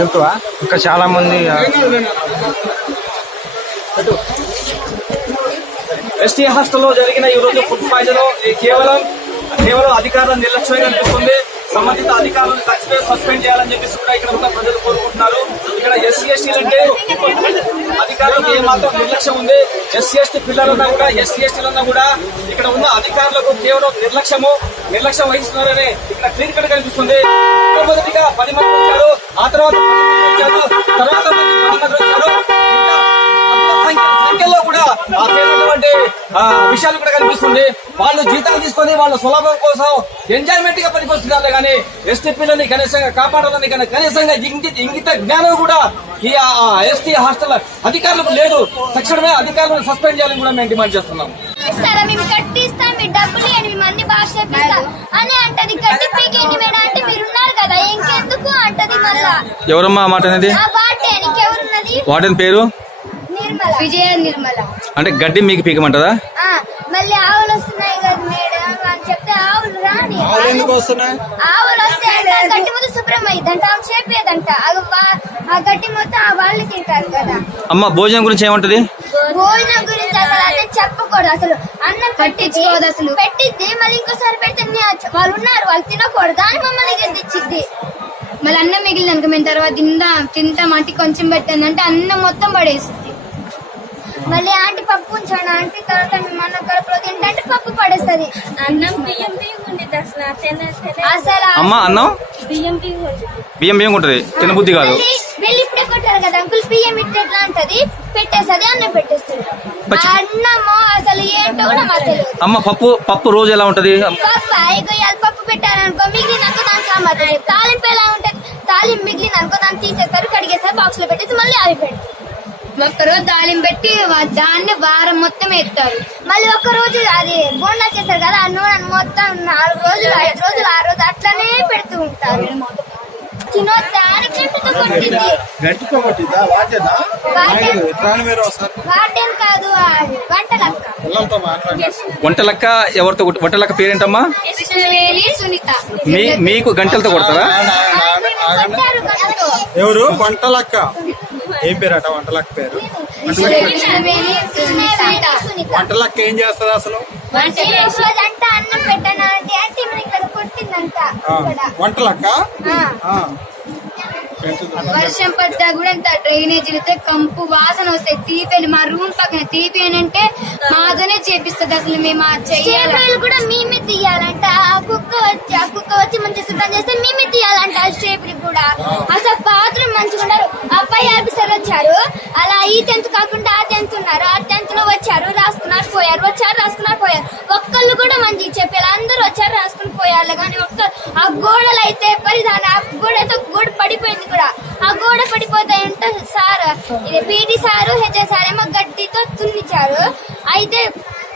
చెప్తావా? ఇంకా చాలా మంది ఎస్టీ హాస్టల్లో జరిగిన ఈ రోజు ఫుడ్ పాయిజన్ కేవలం కేవలం అధికారుల నిర్లక్ష్యంగా అనిపిస్తుంది సంబంధిత అధికారులను తక్షణమే సస్పెండ్ చేయాలని చెప్పేసి కూడా ఇక్కడ ఉన్న ప్రజలు కోరుకుంటున్నారు. ఇక్కడ ఎస్సీ ఎస్టీలు అంటే అధికారులకు ఏమాత్రం మాత్రం నిర్లక్ష్యం ఉంది. ఎస్సీ ఎస్టీ పిల్లలన్నా కూడా ఎస్సీ ఎస్టీలన్నా కూడా ఇక్కడ ఉన్న అధికారులకు కేవలం నిర్లక్ష్యము. నిర్లక్ష్యం వహిస్తున్నారని ఇక్కడ క్లీన్ కట్ కనిపిస్తుంది. మొదటిగా పది మంది వచ్చారు. ఆ తర్వాత వచ్చారు. తర్వాత వచ్చారు. సంఖ్య- సంఖ్యలో కూడా ఆ పేరున్నటువంటి విషయాలు కూడా కనిపిస్తుంది. వాళ్ళు జీతాలు తీసుకొని వాళ్ళ సులభం కోసం ఎంజాయ్మెంట్గా పనికొస్తున్నారు. కానీ ఎస్టీ పిల్లల్ని కనీసంగా కాపాడాలని కానీ కనీసంగా ఇంగిత ఇంగిత జ్ఞానం కూడా ఈ ఎస్టీ హాస్టల్ అధికారులకు లేదు. తక్షణమే అధికారులను సస్పెండ్ చేయాలని కూడా మేము డిమాండ్ చేస్తున్నాం. డబ్బులు ఇవ్వండి, మేము అన్ని భాష చెప్పిస్తాం అని అంటది. కట్టి పీకేయండి మేడం అంటే మీరు ఉన్నారు కదా. ఇంకెందుకు అంటది మళ్ళా. ఎవరమ్మా ఆ మాట అనేది? వాటే ఇంకెవరున్నది వాటిని పేరు? నిర్మల. విజయ నిర్మల. అంటే గడ్డి మీకు పీకమంటదా? ఆ, మళ్ళీ ఆవులు వస్తున్నాయి కదా మేడం అని చెప్తే ఆవులు రాని. ఎందుకు వస్తున్నాయి? ఆవులు వస్తే అంట గట్టి మొత్తం శుభ్రం అయ్యిద్దంట ఆమె చెప్పేదంట. వా- ఆ గట్టి మొత్తం ఆ వాళ్ళు తింటారు కదా. అమ్మ భోజనం గురించి ఏమంటది? భోజనం గురించి అదే చెప్పకూడదు అసలు. అన్నం పట్టించుకోదు అసలు. పెట్టిద్ది మళ్ళీ ఇంకోసారి పెడితే వాళ్ళు ఉన్నారు వాళ్ళు తినకూడదు. అని మమ్మల్ని గెలిచిద్ది మళ్ళీ అన్నం మిగిలిందనుకో మేము తర్వాత తిందాం తింటాం అంటే కొంచెం పెట్టండి అంటే అన్నం మొత్తం పడేస్తుంది మళ్ళీ ఆంటీ పప్పు ఉంచాను ఆంటీ తర్వాత మన కడుపులో తింటే పప్పు పడేస్తుంది. అన్నం బియ్యం బియ్యం ఉండేది అసలు అసలు అమ్మ అన్నం? బియ్యం బియ్యం బియ్యం బియ్యం ఉంటుంది తినబుద్ధి కాదు. వెళ్ళి కొట్టారు కదా అంకుల్? బియ్యం ఇట్లా ఎట్లా అంటది? పెట్టేస్తుంది అన్నం పెట్టేస్తుంది. అన్నము అసలు ఏంటో కూడా మాకు తెలియదు. అమ్మ పప్పు పప్పు రోజు ఎలా ఉంటది? పప్పు పప్పు పెట్టారనుకో మిగిలిననుకో దాని సాంబార్ తాలింపు ఎలా ఉంటుంది? తాలింపు మిగిలిననుకో దాన్ని తీసేస్తారు కడిగేస్తారు బాక్స్లో పెట్టేసి మళ్ళీ అవి పెడతారు. ఒక్కరోజు తాలింపు పెట్టి దాన్ని వారం మొత్తం ఎత్తారు. మళ్ళీ ఒక రోజు అది బోండా చేస్తారు కదా ఆ నూనె మొత్తం నాలుగు రోజులు ఐదు రోజులు ఆరు రోజులు అట్లనే పెడుతూ ఉంటారు. తినొద్దా వాటేనా? వాటే. మీరు వాటేం కాదు అది వంటలక్క. పిల్లలతో మాట్లాడారు వంట లెక్క ఎవరితో వంట లెక్క పేరేంటమ్మా? కృష్ణవేణి సునీత. మీ మీకు గంటలతో కొడతారా. ఎవరు? వంటలక్క. ఏం పేరు? అట వంటలక్క. పేరు. సునీత. వంటలక్క ఏం చేస్తుంది అసలు? వంటలక్క? ఆ. ఆ. వర్షం పడ్డా కూడా అంత డ్రైనేజ్ అయితే కంపు వాసన వస్తాయి. తీపేని మా రూమ్ పక్కన తీపేని అంటే మాతోనే చేపిస్తుంది అసలు మేము ఆ కూడా మేమే తీయాలంట. ఆ కుక్క వచ్చి ఆ కుక్క వచ్చి మంచి శుభ్రం చేస్తే మేమే తీయాలంట ఆ స్టేబుల్ కూడా. అసలు బాత్రూమ్ మంచిగా ఉన్నారు అబ్బాయి ఆఫీసర్ వచ్చారు అలా ఈ టెన్త్ కాకుండా ఆ టెన్త్ ఉన్నారు. ఆ టెన్త్లో వచ్చారు రాసుకున్నారు పోయారు వచ్చారు రాసుకున్నారు పోయారు ఒక్కళ్ళు కూడా మంచిగా చెప్పారు అందరూ వచ్చారు వల్ల కానీ ఒకసారి ఆ గోడలు అయితే పరిధాన ఆ గోడ గోడ పడిపోయింది కూడా. ఆ గోడ పడిపోతాయంటే సార్. ఇది పీటీ సారు హెచ్ఎస్ సార్ ఏమో గడ్డితో తున్నిచ్చారు. అయితే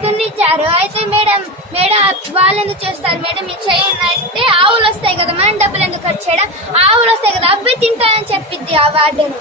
తున్నిచ్చారు. అయితే మేడం మేడం వాళ్ళు ఎందుకు చేస్తారు? మేడం మీరు చేయండి అంటే ఆవులు వస్తాయి కదా మనం డబ్బులు ఎందుకు ఖర్చు చేయడం? ఆవులు వస్తాయి కదా అవి తింటాయని చెప్పిద్ది ఆ వార్డెన్.